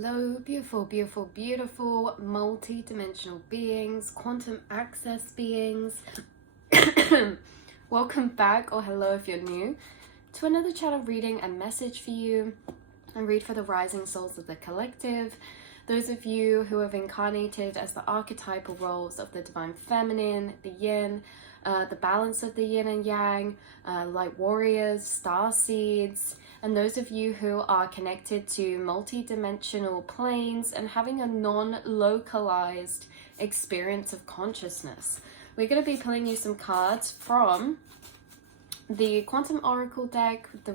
Hello, beautiful, beautiful, beautiful multi-dimensional beings, quantum access beings. Welcome back, or hello if you're new, to another channel reading and message for you. I read for the rising souls of the collective, those of you who have incarnated as the archetypal roles of the divine feminine, the yin, the balance of the yin and yang, light warriors, star seeds, and those of you who are connected to multi-dimensional planes and having a non-localized experience of consciousness. We're going to be pulling you some cards from the Quantum Oracle deck, the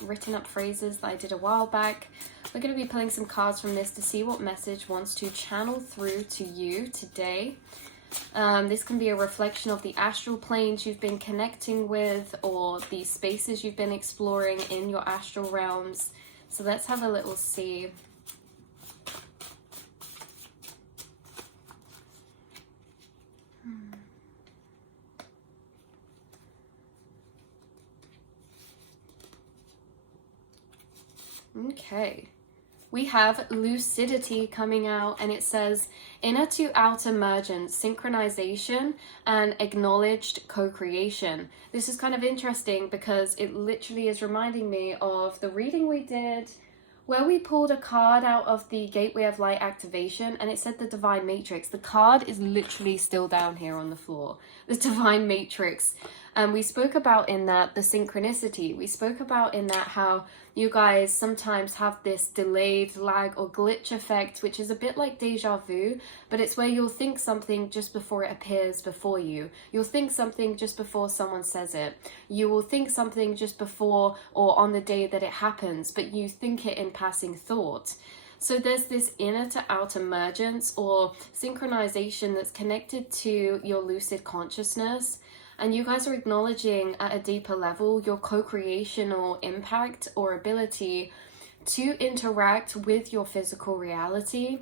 written up phrases that I did a while back. We're going to be pulling some cards from this to see what message wants to channel through to you today. This can be a reflection of the astral planes you've been connecting with, or the spaces you've been exploring in your astral realms. So let's have a little see. Okay. We have Lucidity coming out, and it says inner to outer mergence, synchronization, and acknowledged co-creation. This is kind of interesting because it literally is reminding me of the reading we did where we pulled a card out of the Gateway of Light activation, and it said the Divine Matrix. The card is literally still down here on the floor. The Divine Matrix. And we spoke about in that the synchronicity. We spoke about in that how you guys sometimes have this delayed lag or glitch effect, which is a bit like deja vu, but it's where you'll think something just before it appears before you. You'll think something just before someone says it. You will think something just before or on the day that it happens, but you think it in passing thought. So there's this inner to outer mergence or synchronization that's connected to your lucid consciousness. And you guys are acknowledging at a deeper level your co-creational impact or ability to interact with your physical reality.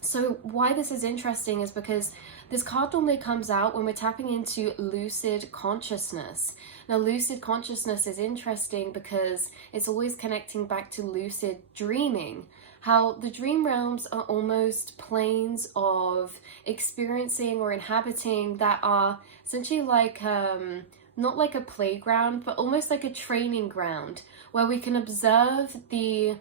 So why this is interesting is because this card normally comes out when we're tapping into lucid consciousness. Now, lucid consciousness is interesting because it's always connecting back to lucid dreaming. How the dream realms are almost planes of experiencing or inhabiting that are essentially like, not like a playground, but almost like a training ground where we can observe the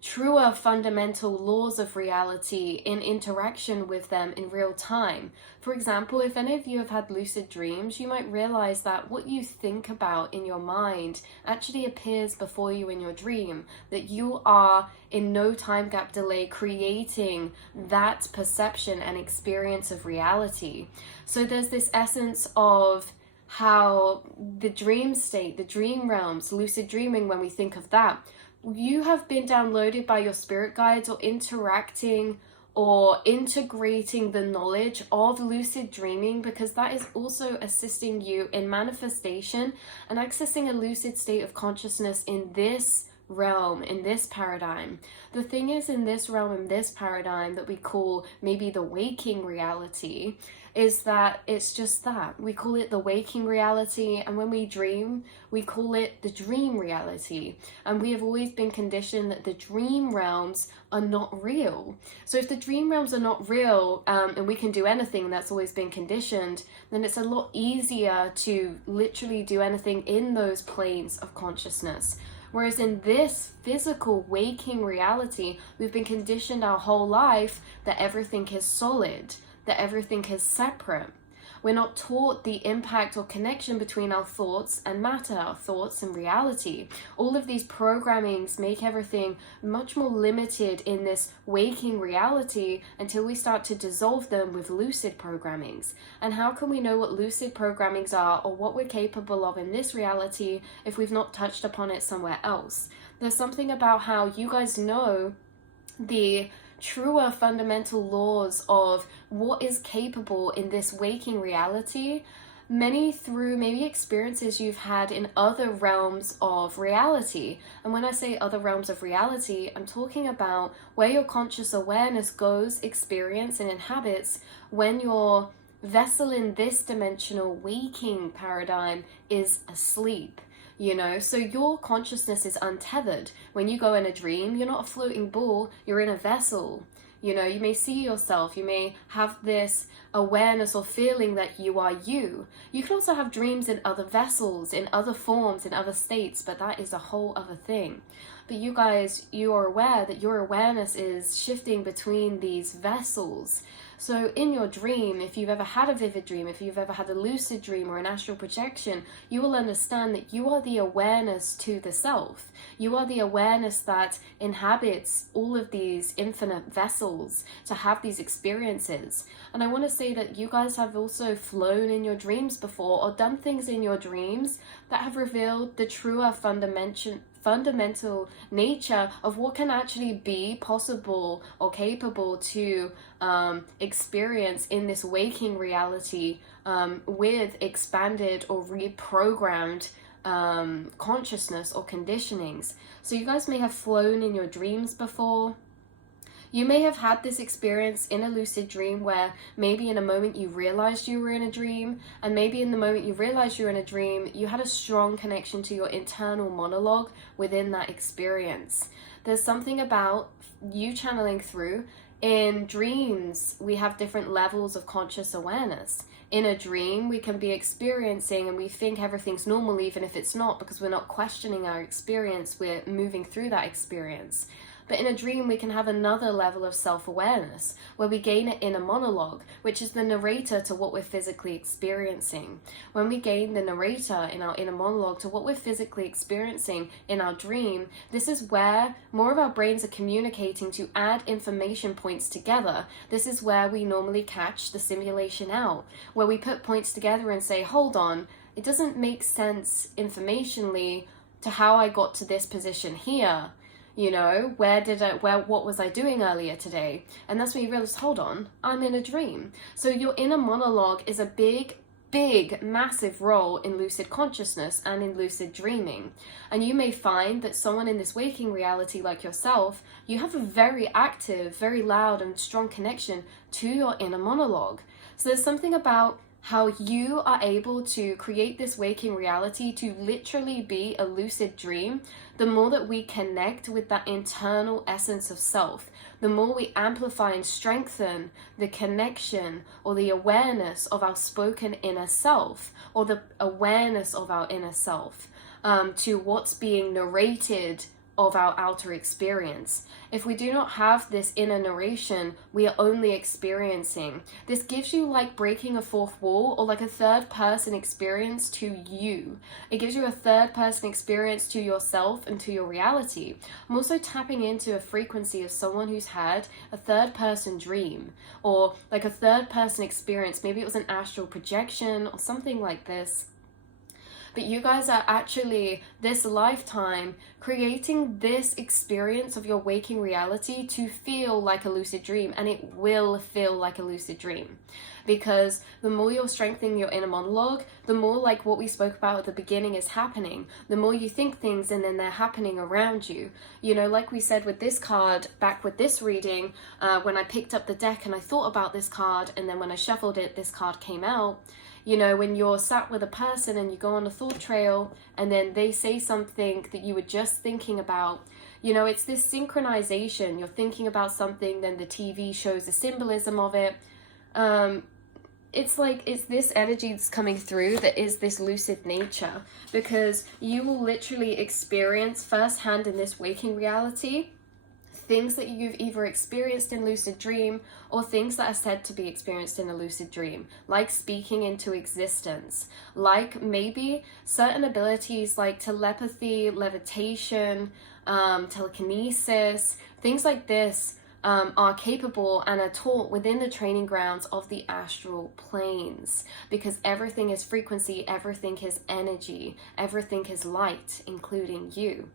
truer fundamental laws of reality in interaction with them in real time. For example, if any of you have had lucid dreams, you might realize that what you think about in your mind actually appears before you in your dream, that you are in no time gap delay creating that perception and experience of reality. So there's this essence of how the dream state, the dream realms, lucid dreaming, when we think of that, you have been downloaded by your spirit guides or interacting or integrating the knowledge of lucid dreaming, because that is also assisting you in manifestation and accessing a lucid state of consciousness in this realm, in this paradigm. The thing is, in this realm, in this paradigm that we call maybe the waking reality, is that it's just that. We call it the waking reality, and when we dream, we call it the dream reality. And we have always been conditioned that the dream realms are not real. So if the dream realms are not real, and we can do anything, that's always been conditioned, then it's a lot easier to literally do anything in those planes of consciousness. Whereas in this physical waking reality, we've been conditioned our whole life that everything is solid, that everything is separate. We're not taught the impact or connection between our thoughts and matter, our thoughts and reality. All of these programmings make everything much more limited in this waking reality until we start to dissolve them with lucid programmings. And how can we know what lucid programmings are or what we're capable of in this reality if we've not touched upon it somewhere else? There's something about how you guys know the truer fundamental laws of what is capable in this waking reality, many through maybe experiences you've had in other realms of reality. And when I say other realms of reality, I'm talking about where your conscious awareness goes, experience, and inhabits when your vessel in this dimensional waking paradigm is asleep. you know? So your consciousness is untethered. When you go in a dream, you're not a floating ball, you're in a vessel. You know, you may see yourself, you may have this awareness or feeling that you are you. You can also have dreams in other vessels, in other forms, in other states, but that is a whole other thing. But you guys, you are aware that your awareness is shifting between these vessels. So in your dream, if you've ever had a vivid dream, if you've ever had a lucid dream or an astral projection, you will understand that you are the awareness to the self. You are the awareness that inhabits all of these infinite vessels to have these experiences. And I want to say that you guys have also flown in your dreams before, or done things in your dreams that have revealed the truer fundamental nature of what can actually be possible or capable to experience in this waking reality with expanded or reprogrammed consciousness or conditionings. So you guys may have flown in your dreams before. You may have had this experience in a lucid dream where maybe in a moment you realized you were in a dream, and maybe in the moment you realized you were in a dream, you had a strong connection to your internal monologue within that experience. There's something about you channeling through. In dreams, we have different levels of conscious awareness. In a dream, we can be experiencing and we think everything's normal even if it's not, because we're not questioning our experience, we're moving through that experience. But in a dream, we can have another level of self-awareness where we gain an inner monologue, which is the narrator to what we're physically experiencing. When we gain the narrator in our inner monologue to what we're physically experiencing in our dream, this is where more of our brains are communicating to add information points together. This is where we normally catch the simulation out, where we put points together and say, hold on, it doesn't make sense informationally to how I got to this position here. You know, what was I doing earlier today? And that's when you realize, hold on, I'm in a dream. So your inner monologue is a big, massive role in lucid consciousness and in lucid dreaming. And you may find that someone in this waking reality like yourself, you have a very active, very loud and strong connection to your inner monologue. So there's something about how you are able to create this waking reality to literally be a lucid dream. The more that we connect with that internal essence of self, the more we amplify and strengthen the connection or the awareness of our spoken inner self, or the awareness of our inner self to what's being narrated of our outer experience. If we do not have this inner narration, we are only experiencing. This gives you like breaking a fourth wall, or like a third person experience to you. It gives you a third person experience to yourself and to your reality. I'm also tapping into a frequency of someone who's had a third person dream, or like a third person experience. Maybe it was an astral projection or something like this. But you guys are actually, this lifetime, creating this experience of your waking reality to feel like a lucid dream, and it will feel like a lucid dream. Because the more you're strengthening your inner monologue, the more like what we spoke about at the beginning is happening. The more you think things and then they're happening around you. You know, like we said with this card, back with this reading, when I picked up the deck and I thought about this card, and then when I shuffled it, this card came out. You know, when you're sat with a person and you go on a thought trail and then they say something that you were just thinking about, you know, it's this synchronization. You're thinking about something, then the TV shows the symbolism of it. It's like, it's this energy that's coming through that is this lucid nature, because you will literally experience firsthand in this waking reality things that you've either experienced in lucid dream or things that are said to be experienced in a lucid dream, like speaking into existence, like maybe certain abilities like telepathy, levitation, telekinesis, things like this are capable and are taught within the training grounds of the astral planes, because everything is frequency, everything is energy, everything is light, including you.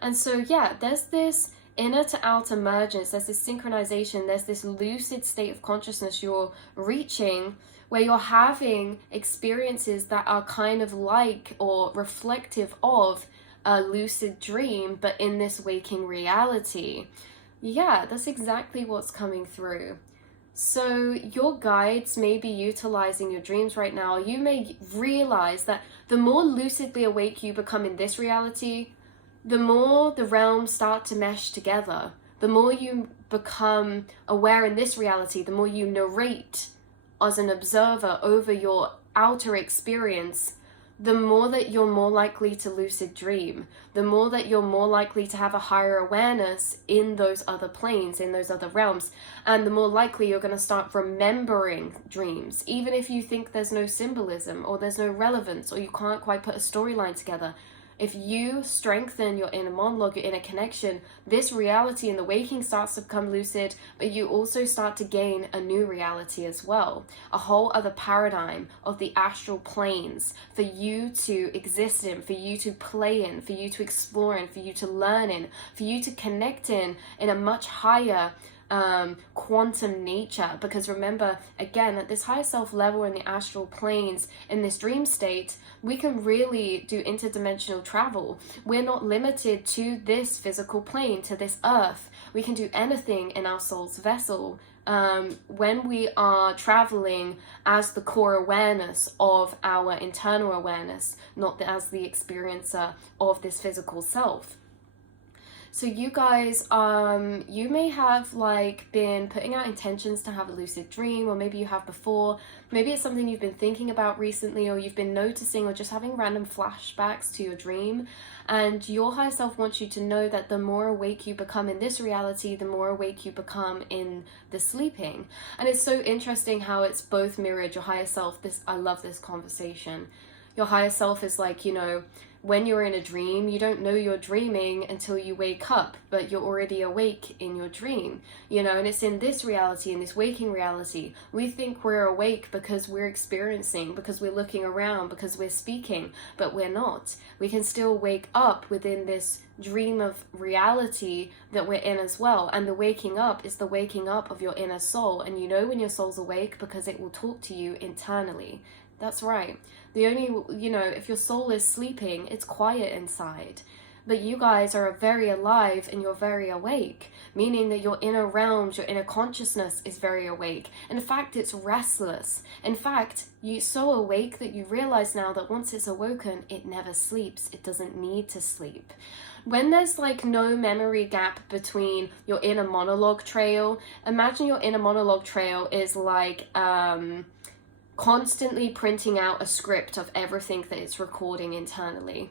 And so yeah, there's this inner to outer mergence, there's this synchronization, there's this lucid state of consciousness you're reaching where you're having experiences that are kind of like or reflective of a lucid dream, but in this waking reality. Yeah, that's exactly what's coming through. So your guides may be utilizing your dreams right now. You may realize that the more lucidly awake you become in this reality, the more the realms start to mesh together. The more you become aware in this reality, the more you narrate as an observer over your outer experience, the more that you're more likely to lucid dream, the more that you're more likely to have a higher awareness in those other planes, in those other realms, and the more likely you're going to start remembering dreams, even if you think there's no symbolism or there's no relevance or you can't quite put a storyline together. If you strengthen your inner monologue, your inner connection, this reality in the waking starts to become lucid, but you also start to gain a new reality as well. A whole other paradigm of the astral planes for you to exist in, for you to play in, for you to explore in, for you to learn in, for you to connect in a much higher quantum nature. Because remember, again, at this higher self level in the astral planes, in this dream state, we can really do interdimensional travel. We're not limited to this physical plane, to this earth. We can do anything in our soul's vessel when we are traveling as the core awareness of our internal awareness, not as the experiencer of this physical self. So you guys, you may have like been putting out intentions to have a lucid dream, or maybe you have before. Maybe it's something you've been thinking about recently, or you've been noticing, or just having random flashbacks to your dream. And your higher self wants you to know that the more awake you become in this reality, the more awake you become in the sleeping. And it's so interesting how it's both mirrored. Your higher self, I love this conversation. Your higher self is like, when you're in a dream, you don't know you're dreaming until you wake up, but you're already awake in your dream, and it's in this reality, in this waking reality. We think we're awake because we're experiencing, because we're looking around, because we're speaking, but we're not. We can still wake up within this dream of reality that we're in as well. And the waking up is the waking up of your inner soul. And you know when your soul's awake because it will talk to you internally. That's right. The only, if your soul is sleeping, it's quiet inside. But you guys are very alive and you're very awake, meaning that your inner realms, your inner consciousness is very awake. In fact, it's restless. In fact, you're so awake that you realize now that once it's awoken, it never sleeps. It doesn't need to sleep. When there's like no memory gap between your inner monologue trail, imagine your inner monologue trail is like, constantly printing out a script of everything that it's recording internally.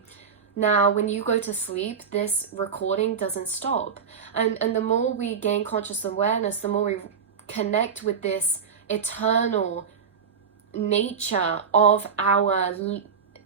Now, when you go to sleep, this recording doesn't stop. And the more we gain conscious awareness, the more we connect with this eternal nature of our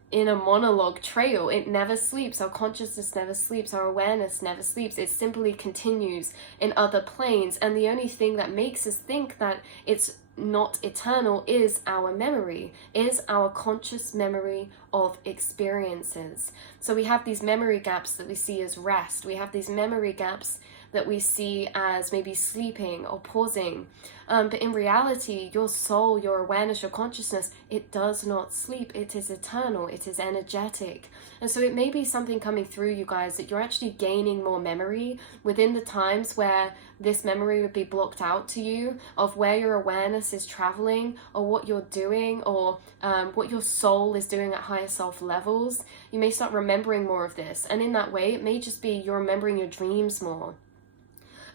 inner monologue trail. It never sleeps. Our consciousness never sleeps. Our awareness never sleeps. It simply continues in other planes. And the only thing that makes us think that it's not eternal is our memory, is our conscious memory of experiences. So we have these memory gaps that we see as rest. We have these memory gaps that we see as maybe sleeping or pausing. But in reality, your soul, your awareness, your consciousness, it does not sleep. It is eternal. It is energetic. And so it may be something coming through you guys that you're actually gaining more memory within the times where this memory would be blocked out to you, of where your awareness is traveling, or what you're doing, or what your soul is doing at higher self levels. You may start remembering more of this. And in that way, it may just be you're remembering your dreams more.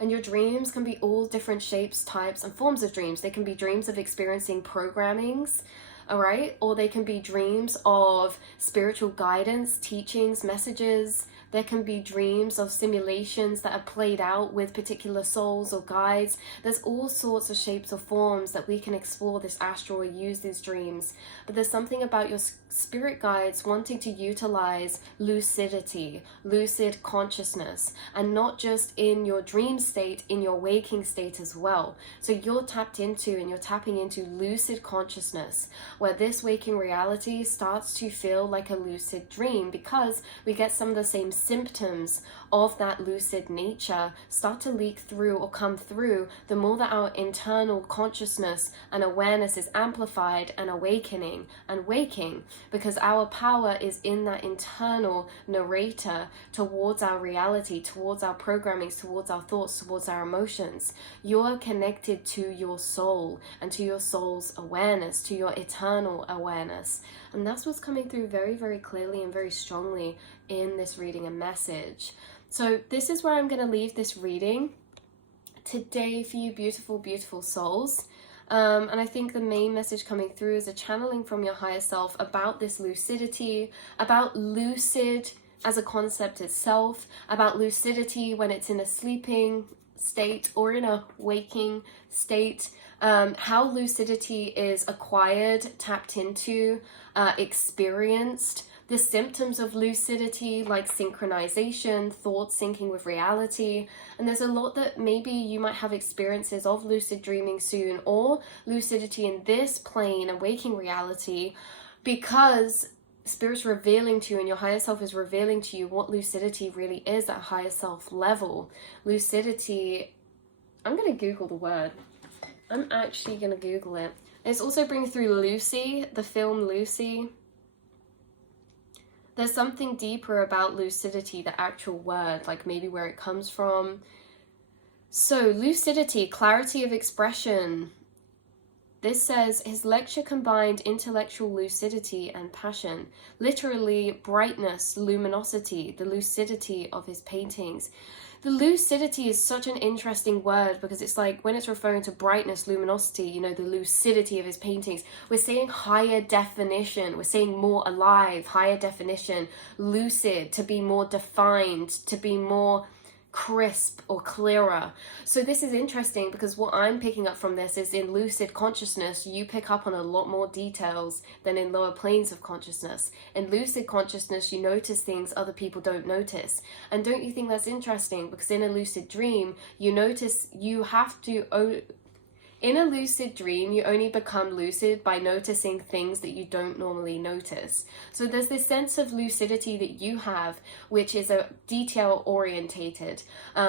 And your dreams can be all different shapes, types, and forms of dreams. They can be dreams of experiencing programmings, all right? Or they can be dreams of spiritual guidance, teachings, messages. There can be dreams of simulations that are played out with particular souls or guides. There's all sorts of shapes or forms that we can explore this astral or use these dreams. But there's something about your spirit guides wanting to utilize lucidity, lucid consciousness, and not just in your dream state, in your waking state as well. So you're tapping into lucid consciousness, where this waking reality starts to feel like a lucid dream, because we get some of the same symptoms of that lucid nature start to leak through or come through, the more that our internal consciousness and awareness is amplified and awakening and waking, because our power is in that internal narrator towards our reality, towards our programmings, towards our thoughts, towards our emotions. You're connected to your soul and to your soul's awareness, to your eternal awareness. And that's what's coming through very, very clearly and very strongly in this reading and message. So this is where I'm going to leave this reading today for you, beautiful, beautiful souls. And I think the main message coming through is a channeling from your higher self about this lucidity, about lucid as a concept itself, about lucidity when it's in a sleeping state or in a waking state, how lucidity is acquired, tapped into, experienced, the symptoms of lucidity like synchronization, thoughts syncing with reality. And there's a lot that maybe you might have experiences of lucid dreaming soon, or lucidity in this plane and waking reality, because Spirit's revealing to you and your higher self is revealing to you what lucidity really is at a higher self level. Lucidity, I'm going to Google the word. I'm actually going to Google it. It's also bringing through Lucy, the film Lucy. There's something deeper about lucidity, the actual word, like maybe where it comes from. So lucidity, clarity of expression. This says, his lecture combined intellectual lucidity and passion, literally brightness, luminosity, the lucidity of his paintings. The lucidity is such an interesting word because it's like when it's referring to brightness, luminosity, you know, the lucidity of his paintings, we're saying higher definition, we're saying more alive, higher definition, lucid, to be more defined, to be more crisp or clearer. So this is interesting because what I'm picking up from this is in lucid consciousness, you pick up on a lot more details than in lower planes of consciousness. In lucid consciousness, you notice things other people don't notice. And don't you think that's interesting? Because in a lucid dream, you notice you have to... In a lucid dream, you only become lucid by noticing things that you don't normally notice. So there's this sense of lucidity that you have, which is a detail orientated.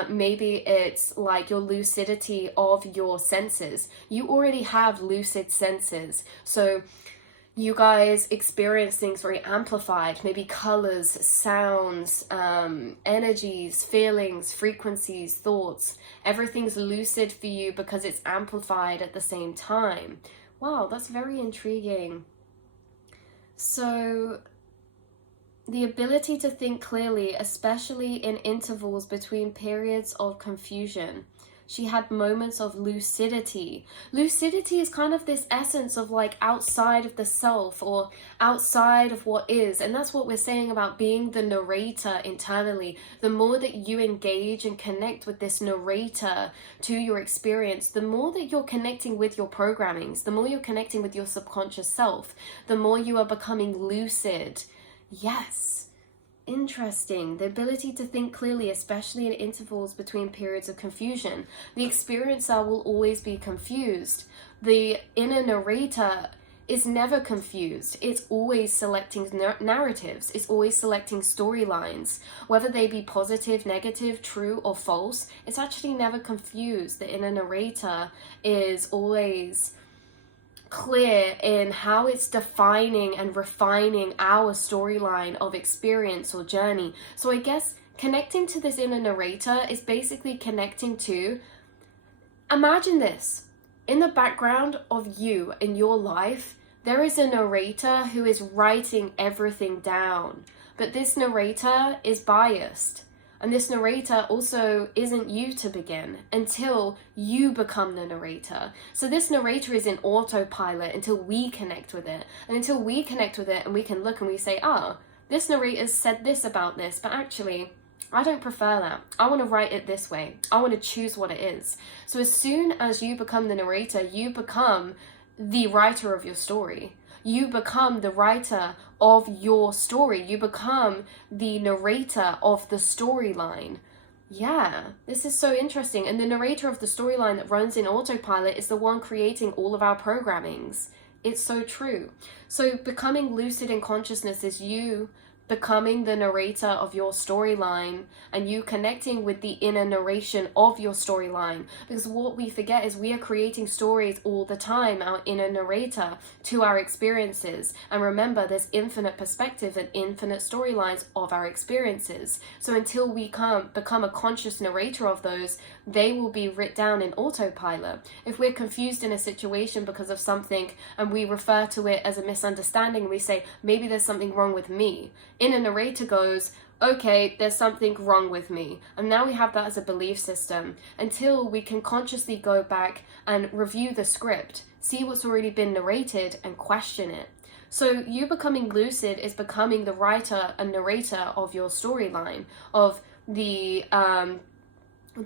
Maybe it's like your lucidity of your senses. You already have lucid senses. So you guys experience things very amplified, maybe colors, sounds, energies, feelings, frequencies, thoughts. Everything's lucid for you because it's amplified at the same time. Wow, that's very intriguing. So the ability to think clearly, especially in intervals between periods of confusion. She had moments of lucidity. Lucidity is kind of this essence of like outside of the self or outside of what is. And that's what we're saying about being the narrator internally. The more that you engage and connect with this narrator to your experience, the more that you're connecting with your programmings, the more you're connecting with your subconscious self, the more you are becoming lucid. Yes. Interesting. The ability to think clearly, especially in intervals between periods of confusion. The experiencer will always be confused. The inner narrator is never confused. It's always selecting narratives. It's always selecting storylines, whether they be positive, negative, true, or false. It's actually never confused. The inner narrator is always clear in how it's defining and refining our storyline of experience or journey. So I guess connecting to this inner narrator is basically connecting to, imagine this, in the background of you in your life, there is a narrator who is writing everything down, but this narrator is biased. And this narrator also isn't you to begin until you become the narrator. So this narrator is in autopilot until we connect with it. And until we connect with it and we can look and we say, this narrator said this about this, but actually, I don't prefer that. I want to write it this way. I want to choose what it is. So as soon as you become the narrator, you become the writer of your story. You become the writer of your story. You become the narrator of the storyline. Yeah, this is so interesting. And the narrator of the storyline that runs in autopilot is the one creating all of our programmings. It's so true. So becoming lucid in consciousness is you becoming the narrator of your storyline and you connecting with the inner narration of your storyline. Because what we forget is we are creating stories all the time, our inner narrator, to our experiences. And remember, there's infinite perspective and infinite storylines of our experiences. So until we become a conscious narrator of those, they will be written down in autopilot. If we're confused in a situation because of something and we refer to it as a misunderstanding, we say, maybe there's something wrong with me. Inner narrator goes, okay, there's something wrong with me. And now we have that as a belief system until we can consciously go back and review the script, see what's already been narrated and question it. So you becoming lucid is becoming the writer and narrator of your storyline, of the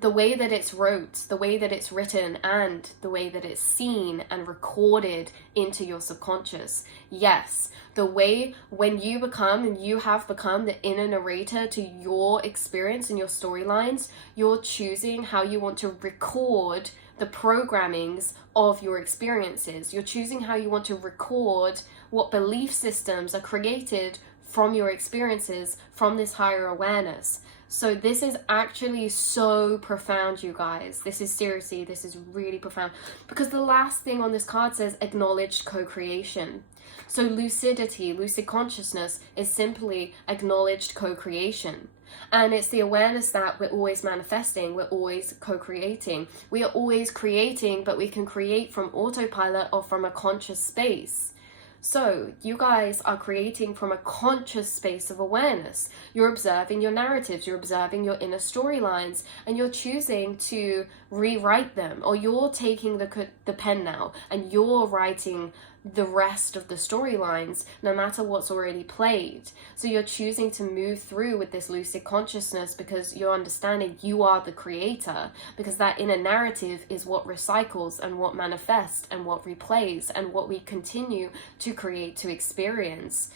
way that it's wrote, the way that it's written, and the way that it's seen and recorded into your subconscious. Yes, the way when you become and you have become the inner narrator to your experience and your storylines, you're choosing how you want to record the programmings of your experiences. You're choosing how you want to record what belief systems are created from your experiences, from this higher awareness. So this is actually so profound, you guys. This is really profound. Because the last thing on this card says acknowledged co-creation. So lucidity, lucid consciousness is simply acknowledged co-creation. And it's the awareness that we're always manifesting, we're always co-creating. We are always creating, but we can create from autopilot or from a conscious space. So you guys are creating from a conscious space of awareness. You're observing your narratives, you're observing your inner storylines, and you're choosing to rewrite them, or you're taking the pen now and you're writing the rest of the storylines, no matter what's already played. So you're choosing to move through with this lucid consciousness because you're understanding you are the creator, because that inner narrative is what recycles and what manifests and what replays and what we continue to create, to experience.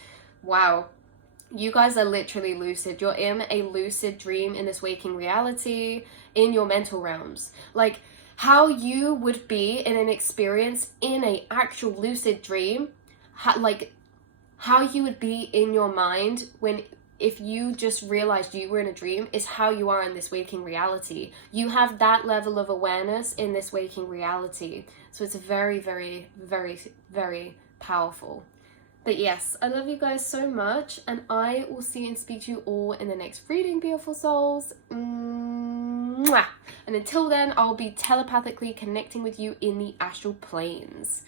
Wow. You guys are literally lucid. You're in a lucid dream in this waking reality, in your mental realms. Like, how you would be in an experience in an actual lucid dream, how you would be in your mind if you just realized you were in a dream, is how you are in this waking reality. You have that level of awareness in this waking reality. So it's very, very, very, very powerful. But yes, I love you guys so much, and I will see and speak to you all in the next reading, beautiful souls. Mwah! And until then, I'll be telepathically connecting with you in the astral planes.